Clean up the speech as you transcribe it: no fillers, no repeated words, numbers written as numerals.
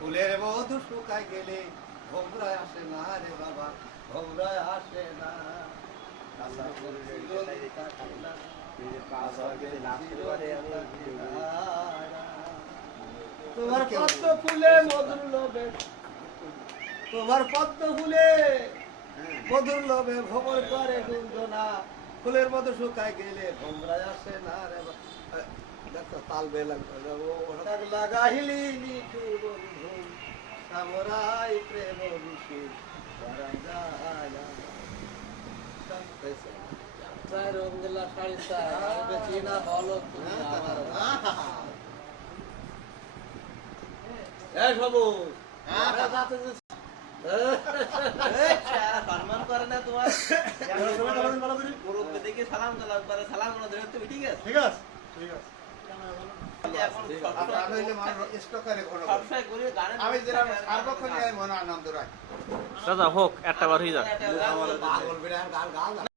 ফুলের মধু শুকায় গেলে ভোমরায় আসে না রে বাবা, ভোমরায় আসে না। কাঁচা ফুল ছিল থাকে না, কাঁচা ফুল ছিল থাকে না। তোমার পদ্ম ফুলে মধুর লোভে, তোমার পদ্ম ফুলে মধুর লোভে ভ্রমণ করে গুঞ্জনা, ফুলের মধু শুকায় গেলে ভোমরায় আসে না রে বাবা। দেখো তাল বেলাম লাগাইলি নিঠুর বন্ধু সামরাই প্রেম বিশি রঙ্গিলা শাড়ি বেশি না হলো তুমি আমার সম্মান করে না তোমার মুরব্বী দেখে সালাম সালাম করে, সালাম করে ধরে তুমি ঠিক আছে, ঠিক আছে, ঠিক আছে। আমি যেরকম সার্বক্ষণিক মনে আনন্দ রাখি। দাদা হোক একটা বার হয়ে যাক। পাগল বিড়াল গান গান